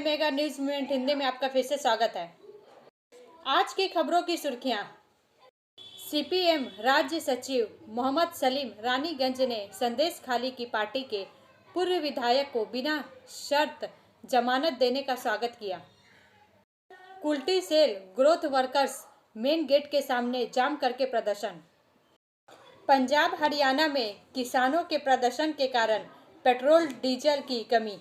समय mega news movement Hindi में आपका फिर से स्वागत है। आज की खबरों की सुर्खियां। सीपीएम राज्य सचिव मोहम्मद सलीम रानीगंज ने संदेश खाली की पार्टी के पूर्व विधायक को बिना शर्त जमानत देने का स्वागत किया। Kulti cell growth workers main gate के सामने जाम करके प्रदर्शन। पंजाब हरियाणा में किसानों के प्रदर्शन के कारण पेट्रोल डीजल की कमी।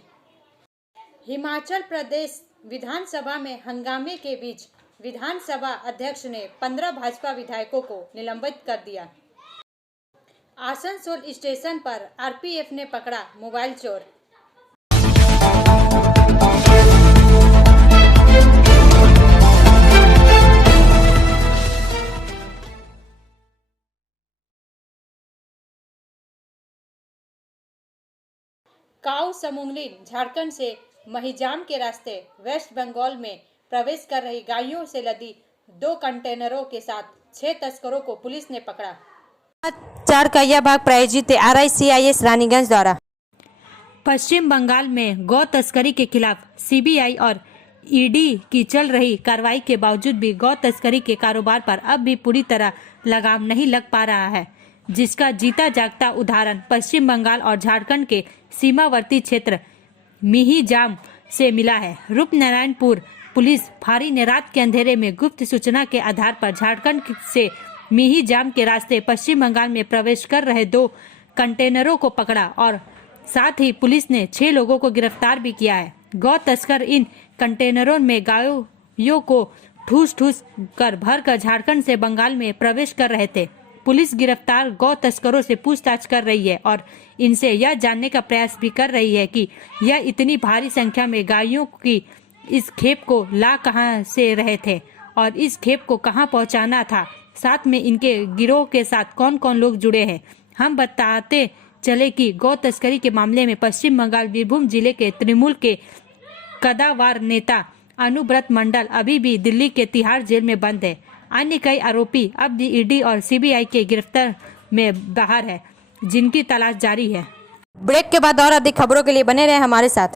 हिमाचल प्रदेश विधानसभा में हंगामे के बीच विधानसभा अध्यक्ष ने 15 भाजपा विधायकों को निलंबित कर दिया। आसनसोल स्टेशन पर आरपीएफ ने पकड़ा मोबाइल चोर। काऊ समूंगली झारखंड से महिजाम के रास्ते वेस्ट बंगाल में प्रवेश कर रही गाड़ियों से लदी 2 कंटेनरों के साथ 6 तस्करों को पुलिस ने पकड़ा। 4 का यह भाग प्रायोजित RICIS रानीगंज द्वारा। पश्चिम बंगाल में गौ तस्करी के खिलाफ सीबीआई और ईडी की चल रही कार्रवाई के बावजूद भी गौ तस्करी के कारोबार पर अब भी पूरी तरह लगाम नहीं लग पा रहा है, जिसका जीता जागता उदाहरण पश्चिम बंगाल और झारखंड के सीमावर्ती क्षेत्र मिहिजाम से मिला है। रूपनारायणपुर पुलिस फारी ने रात के अंधेरे में गुप्त सूचना के आधार पर झारखंड से मिहिजाम के रास्ते पश्चिम बंगाल में प्रवेश कर रहे 2 कंटेनरों को पकड़ा और साथ ही पुलिस ने 6 लोगों को गिरफ्तार भी किया है। गौ तस्कर इन कंटेनरों में गायों को ठूस कर भरकर झारखंड से बंगाल में प्रवेश कर रहे थे। पुलिस गिरफ्तार गौ तस्करों से पूछताछ कर रही है और इनसे यह जानने का प्रयास भी कर रही है कि यह इतनी भारी संख्या में गायों की इस खेप को ला कहां से रहे थे और इस खेप को कहां पहुंचाना था। साथ में इनके गिरोह के साथ कौन कौन लोग जुड़े हैं। हम बताते चले कि गौ तस्करी के मामले में पश्चिम बंगाल बीरभूम जिले के तृणमूल के कदावर नेता अनुव्रत मंडल अभी भी दिल्ली के तिहाड़ जेल में बंद है। अन्य कई आरोपी अब भी ईडी और सीबीआई के गिरफ्तार में बाहर है, जिनकी तलाश जारी है। ब्रेक के बाद और अधिक खबरों के लिए बने रहे हमारे साथ।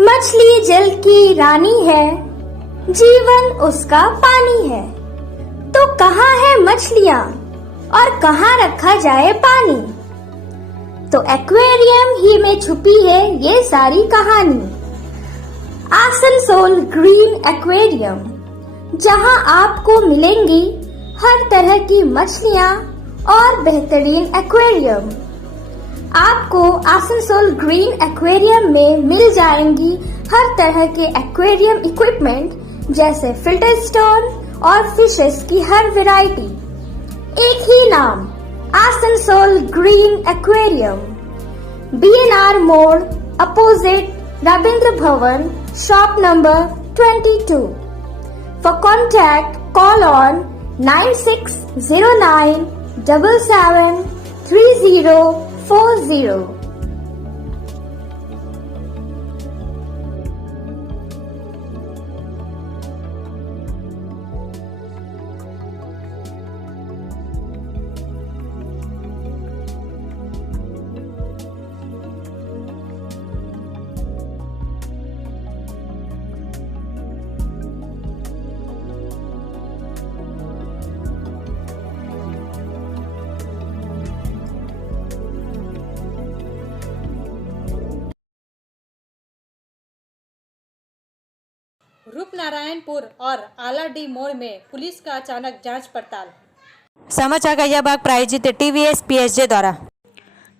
मछली जल की रानी है, जीवन उसका पानी है, तो कहाँ है मछलियाँ और कहाँ रखा जाए पानी। तो एक्वेरियम ही में छुपी है ये सारी कहानी। आसनसोल ग्रीन एक्वेरियम, जहां आपको मिलेंगी हर तरह की मछलियां और बेहतरीन एक्वेरियम। आपको आसनसोल ग्रीन एक्वेरियम में मिल जाएंगी हर तरह के एक्वेरियम इक्विपमेंट जैसे फिल्टर स्टोन और फिशेस की हर वैरायटी। एक ही नाम, आसनसोल ग्रीन एक्वेरियम। BNR मोड़ opposite Ravindra Bhavan, shop number 22. For contact, call on 9609 77 3040. Rupnarayanpur और आलाडी मोड़ में पुलिस का अचानक जांच पड़ताल। समाचार का यह भाग प्रायोजित TVS PSJ द्वारा।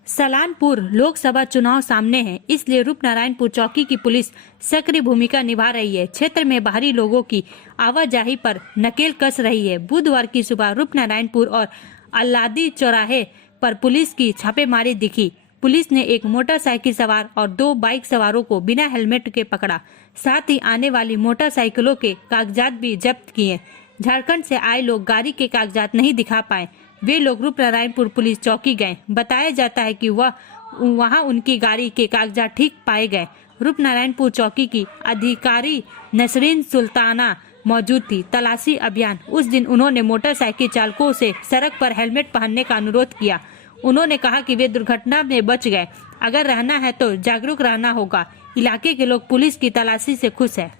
सलानपुर लोकसभा चुनाव सामने है, इसलिए रूपनारायणपुर चौकी की पुलिस सक्रिय भूमिका निभा रही है। क्षेत्र में बाहरी लोगों की आवाजाही पर नकेल कस रही है। बुधवार की सुबह रूपनारायणपुर और अल्लादी चौराहे पर पुलिस की छापेमारी दिखी। पुलिस ने एक मोटरसाइकिल सवार और 2 बाइक सवारों को बिना हेलमेट के पकड़ा। साथ ही आने वाली मोटरसाइकिलों के कागजात भी जब्त किए। झारखंड से आए लोग गाड़ी के कागजात नहीं दिखा पाए। वे लोग रूपनारायणपुर पुलिस चौकी गए। बताया जाता है कि वहां उनकी गाड़ी के कागजात ठीक पाए गए। रूपनारायणपुर चौकी की अधिकारी नसरीन सुल्ताना मौजूद थी। तलाशी अभियान उस दिन उन्होंने मोटरसाइकिल चालकों से सड़क पर हेलमेट पहनने का अनुरोध किया। उन्होंने कहा कि वे दुर्घटना में बच गए। अगर रहना है तो जागरूक रहना होगा। इलाके के लोग पुलिस की तलाशी से खुश है।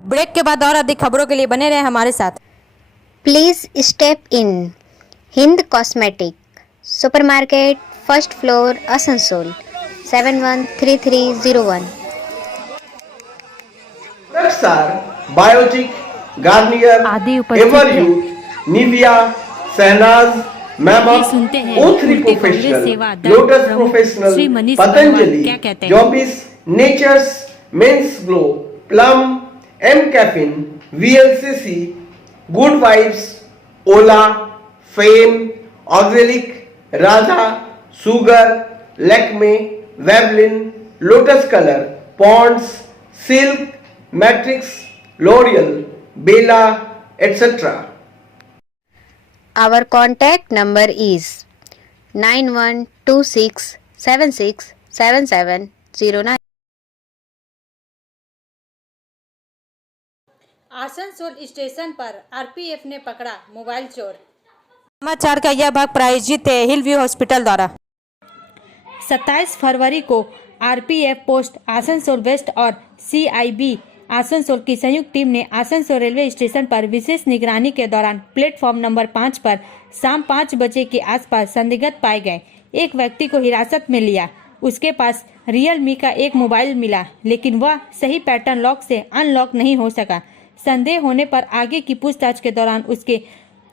ब्रेक के बाद और अधिक खबरों के लिए बने रहे हमारे साथ। Please step in. Hind Cosmetic, Supermarket, First Floor, Asansol, 713301. Products are Biotic, Garnier, आदि उपस्थित Everyuth, Nivea, Sahnaz, ये Mammoth, सुनते हैं O3 उनके कांग्रेस Professional, सेवा दल Lotus प्रमुख Professional, श्री मनीष अग्रवाल Patanjali, क्या कहते हैं। Jobis, Nature's, Men's Glow, Plum, M Caffeine, VLCC, Good Vibes, Ola, Fame, Auxilic, Radha, Sugar, Lakme, Vavlin, Lotus Color, Ponds, Silk, Matrix, L'Oreal, Bella, etc. Our contact number is 9126767709. Asansol station पर RPF ने पकड़ा mobile चोर। समाचार का यह भाग प्रायोजित है हिल व्यू हॉस्पिटल द्वारा। 27 फरवरी को आरपीएफ पोस्ट आसनसोल वेस्ट और सीआईबी आसनसोल की संयुक्त टीम ने आसनसोल रेलवे स्टेशन पर विशेष निगरानी के दौरान प्लेटफॉर्म नंबर 5 पर शाम 5 बजे के आसपास संदिग्ध पाए गए एक व्यक्ति को हिरासत में लिया। उसके पास रियलमी का एक मोबाइल मिला, लेकिन वह सही पैटर्न लॉक से अनलॉक नहीं हो सका। संदेह होने पर आगे की पूछताछ के दौरान उसके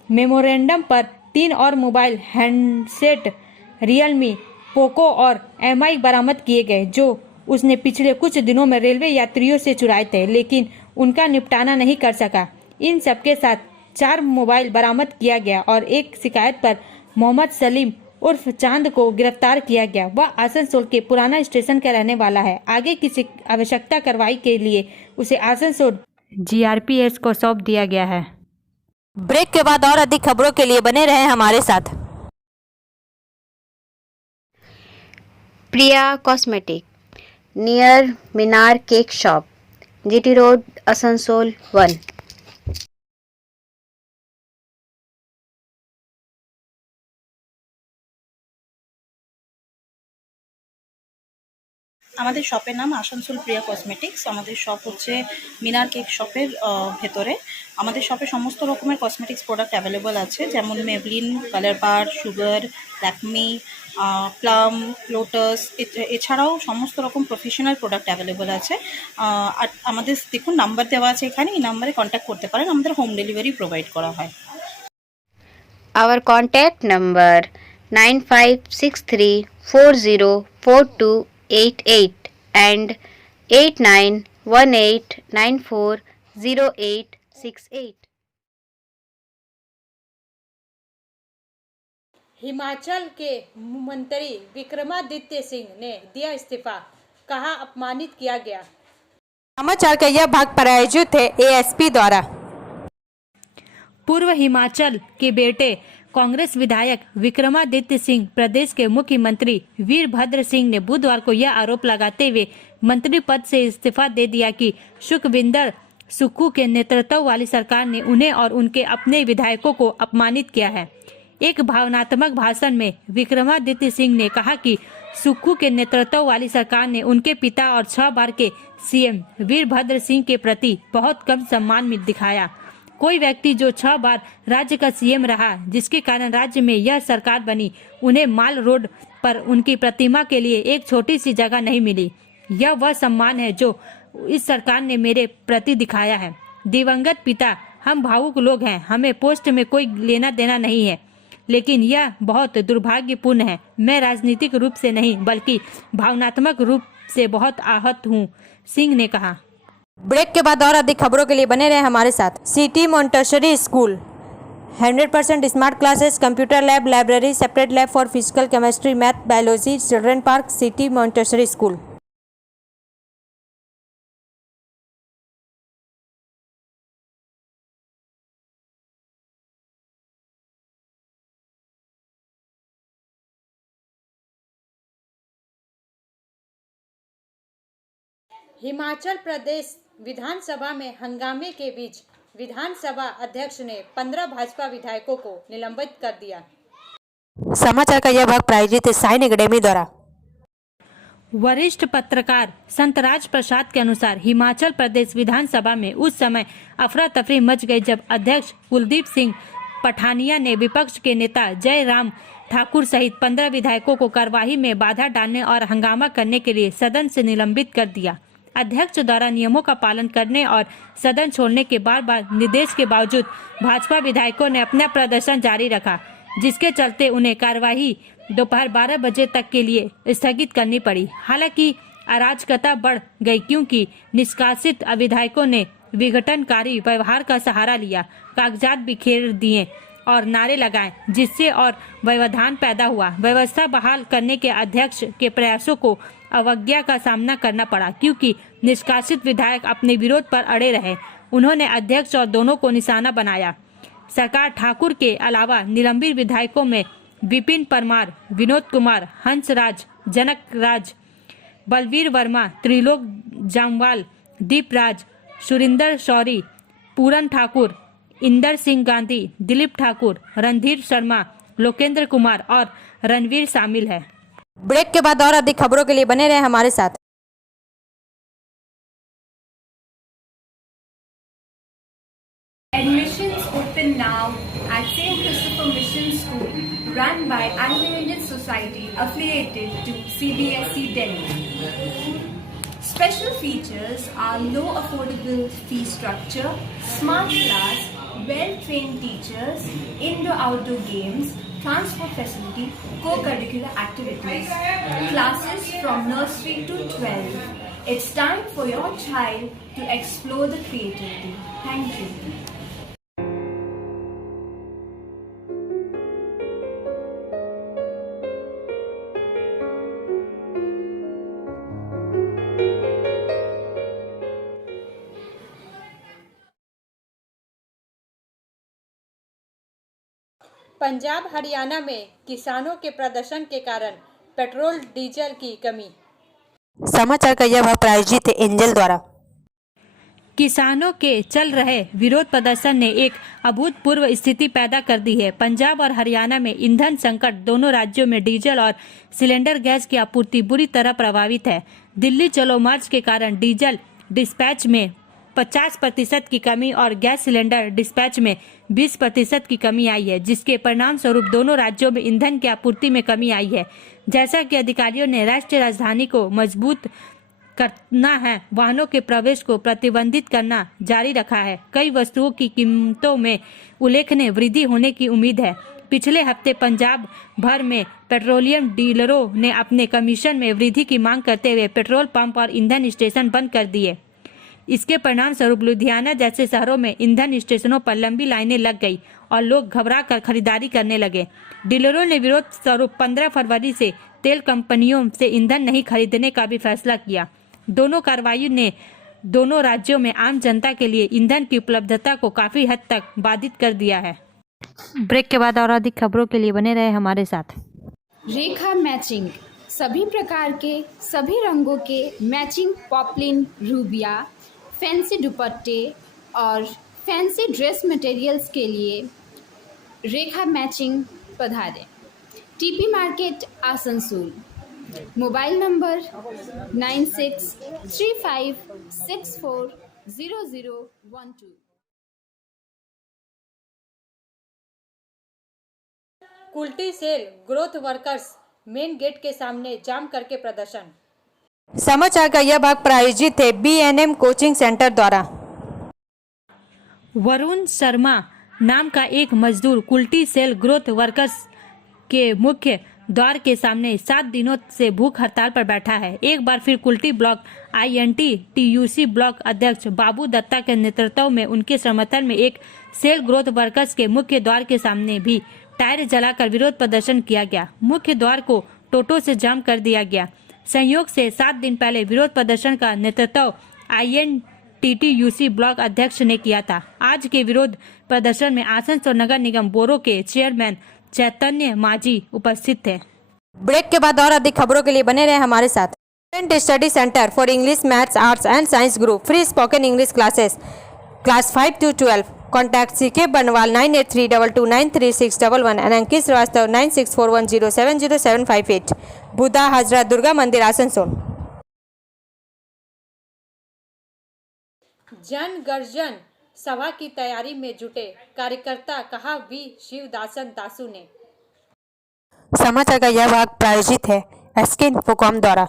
मेमोरेंडम पर 3 और मोबाइल हैंडसेट रियलमी, पोको और एमआई बरामद किए गए, जो उसने पिछले कुछ दिनों में रेलवे यात्रियों से चुराए थे, लेकिन उनका निपटाना नहीं कर सका। इन सबके साथ 4 मोबाइल बरामद किया गया और एक शिकायत पर मोहम्मद सलीम उर्फ चांद को गिरफ्तार किया गया। वह आसनसोल के पुराना स्टेशन का रहने वाला है। आगे की आवश्यकता कार्रवाई के लिए उसे आसनसोल जीआरपीएस को सौंप दिया गया है। ब्रेक के बाद और अधिक खबरों के लिए बने रहे हमारे साथ। Priya Cosmetic, near Minar Cake Shop, GT Road, Asansol 1. আমাদের শপের নাম আসানসোল প্রিয়া কসমেটিক্স। আমাদের শপ হচ্ছে মিনার কেক শপের ভেতরে। আমাদের শপে সমস্ত রকমের কসমেটিক্স প্রোডাক্ট অ্যাভেলেবল আছে, যেমন মেবলিন, কালার বার, সুগার, ল্যাকমি, প্লাম, লোটাস, এছাড়াও সমস্ত রকম প্রফেশনাল প্রোডাক্ট অ্যাভেলেবল আছে। আর আমাদের দেখুন নাম্বার দেওয়া আছে এখানে, এই নাম্বারে কন্ট্যাক্ট করতে পারেন। আমাদের হোম ডেলিভারি প্রোভাইড করা হয়। Our contact number 9563404288 and 8918940868. Himachal के मंत्री विक्रमादित्य सिंह ने दिया इस्तीफा, कहा अपमानित किया गया। समाचार का यह भाग प्रायोजित है एएसपी द्वारा। पूर्व हिमाचल के बेटे कांग्रेस विधायक विक्रमादित्य सिंह प्रदेश के मुख्यमंत्री वीरभद्र सिंह ने बुधवार को यह आरोप लगाते हुए मंत्री पद से इस्तीफा दे दिया कि सुखविंदर सुक्खू के नेतृत्व वाली सरकार ने उन्हें और उनके अपने विधायकों को अपमानित किया है। एक भावनात्मक भाषण में विक्रमादित्य सिंह ने कहा कि सुक्खू के नेतृत्व वाली सरकार ने उनके पिता और 6 बार के सीएम वीरभद्र सिंह के प्रति बहुत कम सम्मान दिखाया। कोई व्यक्ति जो 6 बार राज्य का सीएम रहा, जिसके कारण राज्य में यह सरकार बनी, उन्हें माल रोड पर उनकी प्रतिमा के लिए एक छोटी सी जगह नहीं मिली। यह वह सम्मान है जो इस सरकार ने मेरे प्रति दिखाया है। दिवंगत पिता, हम भावुक लोग हैं, हमें पोस्ट में कोई लेना देना नहीं है, लेकिन यह बहुत दुर्भाग्यपूर्ण है। मैं राजनीतिक रूप से नहीं बल्कि भावनात्मक रूप से बहुत आहत हूँ, सिंह ने कहा। ब्रेक के बाद और अधिक खबरों के लिए बने रहे हमारे साथ। City Montessori school 100% smart classes, computer lab, library, separate lab for physical, chemistry, math, biology, children park, city Montessori school. Himachal Pradesh विधानसभा में हंगामे के बीच विधानसभा अध्यक्ष ने 15 भाजपा विधायकों को निलंबित कर दिया। समाचार का यह भाग प्रायोजित है साइन एकेडमी द्वारा। वरिष्ठ पत्रकार संतराज प्रसाद के अनुसार हिमाचल प्रदेश विधानसभा में उस समय अफरा तफरी मच गई जब अध्यक्ष कुलदीप सिंह पठानिया ने विपक्ष के नेता जयराम ठाकुर सहित 15 विधायकों को कार्यवाही में बाधा डालने और हंगामा करने के लिए सदन से निलंबित कर दिया। अध्यक्ष द्वारा नियमों का पालन करने और सदन छोड़ने के बार बार निर्देश के बावजूद भाजपा विधायकों ने अपना प्रदर्शन जारी रखा, जिसके चलते उन्हें कार्यवाही दोपहर 12 बजे तक के लिए स्थगित करनी पड़ी। हालांकि अराजकता बढ़ गई क्योंकि निष्कासित विधायकों ने विघटनकारी व्यवहार का सहारा लिया, कागजात बिखेर दिए और नारे लगाए, जिससे और व्यवधान पैदा हुआ। व्यवस्था बहाल करने के अध्यक्ष के प्रयासों को अवज्ञा का सामना करना पड़ा क्योंकि निष्कासित विधायक अपने विरोध पर अड़े रहे। उन्होंने अध्यक्ष और दोनों को निशाना बनाया। सरकार ठाकुर के अलावा निलंबित विधायकों में विपिन परमार, विनोद कुमार, हंसराज, जनक राज, बलवीर वर्मा, त्रिलोक जामवाल, दीप राज, सुरिंदर शौरी, पूरन ठाकुर, इंदर सिंह गांधी, दिलीप ठाकुर, रणधीर शर्मा, लोकेंद्र कुमार और रणवीर शामिल है। ब्रेक के बाद और अधिक खबरों के लिए बने रहे हमारे साथ। Admissions open now at St. Christopher Mission School, run by Anglo-Indian Society affiliated to CBSE Delhi. Special features are low affordable fee structure, smart class, well-trained teachers, indoor-outdoor games, transport facility, co-curricular activities, classes from nursery to 12. It's time for your child to explore the creativity. Thank you. Punjab Haryana में किसानों के प्रदर्शन के कारण petrol diesel की कमी। समाचार का यह भाग प्रायोजित है एंजल द्वारा। किसानों के चल रहे विरोध प्रदर्शन ने एक अभूतपूर्व स्थिति पैदा कर दी है। पंजाब और हरियाणा में ईंधन संकट, दोनों राज्यों में डीजल और सिलेंडर गैस की आपूर्ति बुरी तरह प्रभावित है। दिल्ली चलो मार्च के कारण डीजल डिस्पैच में 50% की कमी और गैस सिलेंडर डिस्पैच में 20% की कमी आई है, जिसके परिणाम स्वरूप दोनों राज्यों में ईंधन की आपूर्ति में कमी आई है। जैसा कि अधिकारियों ने राष्ट्रीय राजधानी को मजबूत करना है, वाहनों के प्रवेश को प्रतिबंधित करना जारी रखा है। कई वस्तुओं की कीमतों में उल्लेखनीय वृद्धि होने की उम्मीद है। पिछले हफ्ते पंजाब भर में पेट्रोलियम डीलरों ने अपने कमीशन में वृद्धि की मांग करते हुए पेट्रोल पंप और ईंधन स्टेशन बंद कर दिए। इसके परिणाम स्वरूप लुधियाना जैसे शहरों में ईंधन स्टेशनों पर लंबी लाइनें लग गई और लोग घबरा कर खरीदारी करने लगे। डीलरों ने विरोध स्वरूप 15 फरवरी से तेल कंपनियों से ईंधन नहीं खरीदने का भी फैसला किया। दोनों कार्रवाई ने दोनों राज्यों में आम जनता के लिए ईंधन की उपलब्धता को काफी हद तक बाधित कर दिया है। ब्रेक के बाद और अधिक खबरों के लिए बने रहे हमारे साथ। रेखा मैचिंग, सभी प्रकार के सभी रंगों के मैचिंग पॉपलिन, रूबिया, फैंसी दुपट्टे और फैंसी ड्रेस मटेरियल्स के लिए रेखा मैचिंग पधारें। TP market Asansol. Mobile number 9635640012। Kulti cell growth workers main gate के सामने जाम करके प्रदर्शन। समाचार का यह भाग प्रायोजित है BNM कोचिंग सेंटर द्वारा। वरुण शर्मा नाम का एक मजदूर कुल्टी सेल ग्रोथ वर्कर्स के मुख्य द्वार के सामने 7 दिनों से भूख हड़ताल पर बैठा है। एक बार फिर कुल्टी ब्लॉक INT-TUC ब्लॉक अध्यक्ष बाबू दत्ता के नेतृत्व में उनके समर्थन में एक सेल ग्रोथ वर्कर्स के मुख्य द्वार के सामने भी टायर जलाकर विरोध प्रदर्शन किया गया। मुख्य द्वार को टोटो से जाम कर दिया गया। संयोग से 7 दिन पहले विरोध प्रदर्शन का नेतृत्व INT-TUC ब्लॉक अध्यक्ष ने किया था। आज के विरोध प्रदर्शन में आसनसोल नगर निगम बोरो के चेयरमैन चैतन्य माझी उपस्थित थे। ब्रेक के बाद और अधिक खबरों के लिए बने रहे हमारे साथ। Student study centre for English, maths, arts and science group free spoken English classes class 5 to 12 contact CK बनवाल 9832293611 एंड अंकित श्रीवास्तव 9641070758 बुधा हाजरा दुर्गा मंदिर आसनसोल। जन गर्जन सभा की तैयारी में जुटे कार्यकर्ता, कहा वी शिवदासन दासू ने। समाचार का यह भाग प्रायोजित है SK इन्फोकॉम द्वारा।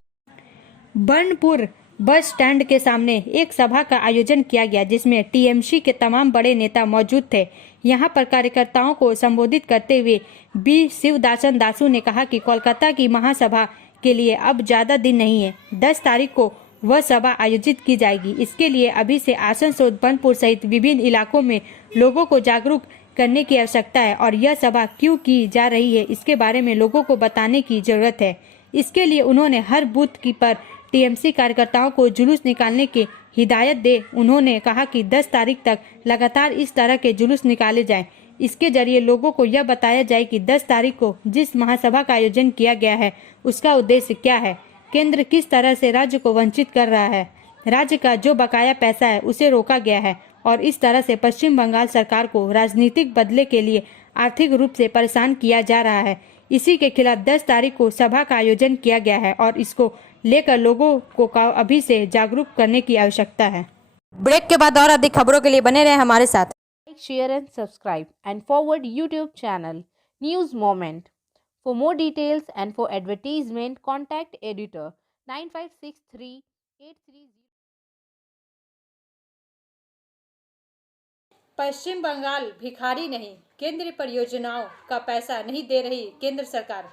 बर्नपुर बस स्टैंड के सामने एक सभा का आयोजन किया गया जिसमें TMC के तमाम बड़े नेता मौजूद थे। यहां पर कार्यकर्ताओं को संबोधित करते हुए बी शिवदासन दासू ने कहा कि कोलकाता की महासभा के लिए अब ज़्यादा दिन नहीं है। 10 तारीख को वह सभा आयोजित की जाएगी। इसके लिए अभी से आसनसोल, बर्नपुर सहित विभिन्न इलाकों में लोगों को जागरूक करने की आवश्यकता है और यह सभा क्यों की जा रही है इसके बारे में लोगों को बताने की जरूरत है। इसके लिए उन्होंने हर बूथ की पर TMC कार्यकर्ताओं को जुलूस निकालने की हिदायत दे। उन्होंने कहा कि 10 तारीख तक लगातार इस तरह के जुलूस निकाले जाएं। इसके जरिए लोगों को यह बताया जाए कि 10 तारीख को जिस महासभा का आयोजन किया गया है उसका उद्देश्य क्या है, केंद्र किस तरह से राज्य को वंचित कर रहा है, राज्य का जो बकाया पैसा है उसे रोका गया है और इस तरह से पश्चिम बंगाल सरकार को राजनीतिक बदले के लिए आर्थिक रूप से परेशान किया जा रहा है। इसी के खिलाफ 10 तारीख को सभा का आयोजन किया गया है और इसको लेकर लोगों को अभी से जागरूक करने की आवश्यकता है। ब्रेक के बाद और अधिक खबरों के लिए बने रहे हमारे साथ। Like, share and subscribe and forward YouTube channel News Moment. For more details and for advertisement, contact editor 956383. पश्चिम बंगाल भिखारी नहीं, केंद्रीय परियोजनाओं का पैसा नहीं दे रही केंद्र सरकार।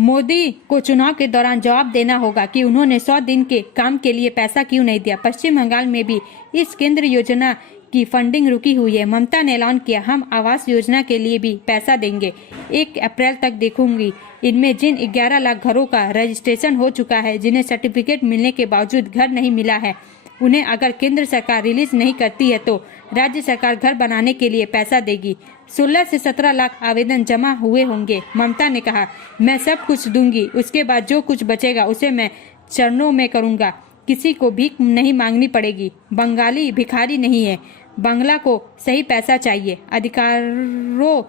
मोदी को चुनाव के दौरान जवाब देना होगा कि उन्होंने 100 दिन के काम के लिए पैसा क्यों नहीं दिया। पश्चिम बंगाल में भी इस केंद्र योजना की फंडिंग रुकी हुई है। ममता ने ऐलान किया, हम आवास योजना के लिए भी पैसा देंगे। 1 अप्रैल तक देखूंगी। इनमें जिन 11 लाख घरों का रजिस्ट्रेशन हो चुका है, जिन्हें सर्टिफिकेट मिलने के बावजूद घर नहीं मिला है, उन्हें अगर केंद्र सरकार रिलीज नहीं करती है तो राज्य सरकार घर बनाने के लिए पैसा देगी। 16 से 17 लाख आवेदन जमा हुए होंगे। ममता ने कहा, मैं सब कुछ दूंगी, उसके बाद जो कुछ बचेगा उसे मैं चरणों में करूंगा। किसी को भीख नहीं मांगनी पड़ेगी। बंगाली भिखारी नहीं है। बांग्ला को सही पैसा चाहिए। अधिकारों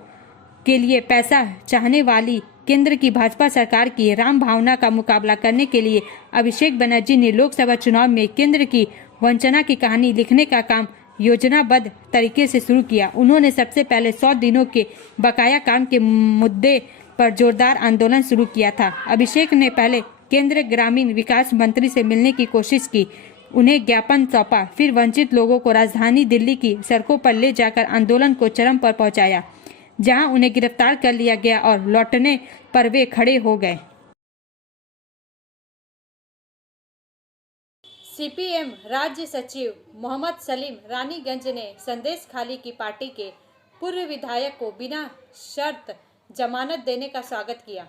के लिए पैसा चाहने वाली केंद्र की भाजपा सरकार की राम भावना का मुकाबला करने के लिए अभिषेक बनर्जी ने लोकसभा चुनाव में केंद्र की वंचना की कहानी लिखने का काम योजनाबद्ध तरीके से शुरू किया। उन्होंने सबसे पहले 100 दिनों के बकाया काम के मुद्दे पर जोरदार आंदोलन शुरू किया था। अभिषेक ने पहले केंद्रीय ग्रामीण विकास मंत्री से मिलने की कोशिश की, उन्हें ज्ञापन सौंपा, फिर वंचित लोगों को राजधानी दिल्ली की सड़कों पर ले जाकर आंदोलन को चरम पर पहुंचाया, जहां उन्हें गिरफ्तार कर लिया गया और लौटने पर वे खड़े हो गए। CPM राज्य सचिव मोहम्मद सलीम रानीगंज ने संदेश खाली की पार्टी के पूर्व विधायक को बिना शर्त जमानत देने का स्वागत किया।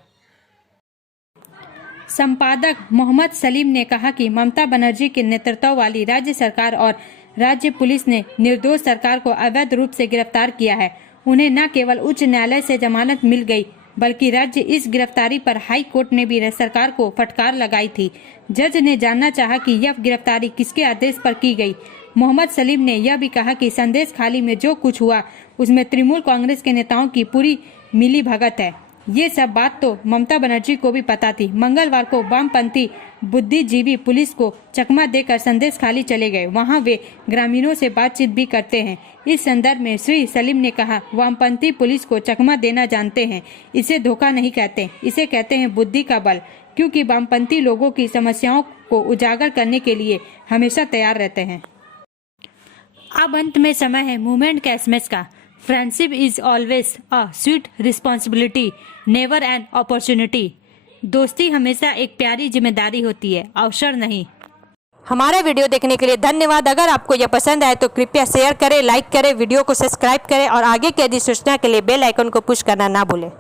संपादक मोहम्मद सलीम ने कहा कि ममता बनर्जी के नेतृत्व वाली राज्य सरकार और राज्य पुलिस ने निर्दोष सरकार को अवैध रूप से गिरफ्तार किया है। उन्हें न केवल उच्च न्यायालय से जमानत मिल गई, बल्कि राज्य इस गिरफ्तारी पर हाई कोर्ट ने भी सरकार को फटकार लगाई थी। जज ने जानना चाहा कि यह गिरफ्तारी किसके आदेश पर की गई। मोहम्मद सलीम ने यह भी कहा कि संदेश खाली में जो कुछ हुआ उसमें तृणमूल कांग्रेस के नेताओं की पूरी मिली भगत है। ये सब बात तो ममता बनर्जी को भी पता थी। मंगलवार को वामपंथी बुद्धिजीवी पुलिस को चकमा देकर संदेश खाली चले गए। वहां वे ग्रामीणों से बातचीत भी करते हैं। इस संदर्भ में श्री सलीम ने कहा, वामपंथी पुलिस को चकमा देना जानते हैं, इसे धोखा नहीं कहते, इसे कहते हैं बुद्धि का बल, क्योंकि वामपंथी लोगों की समस्याओं को उजागर करने के लिए हमेशा तैयार रहते हैं। अब अंत में समय है मूवमेंट का एसएमएस का। Friendship is always a sweet responsibility, never an opportunity. दोस्ती हमेशा एक प्यारी जिम्मेदारी होती है, अवसर नहीं। हमारा वीडियो देखने के लिए धन्यवाद। अगर आपको यह पसंद आए तो कृपया शेयर करें, लाइक करें, वीडियो को सब्सक्राइब करें और आगे की अधिसूचना के लिए बेल आइकन को पुश करना ना भूलें।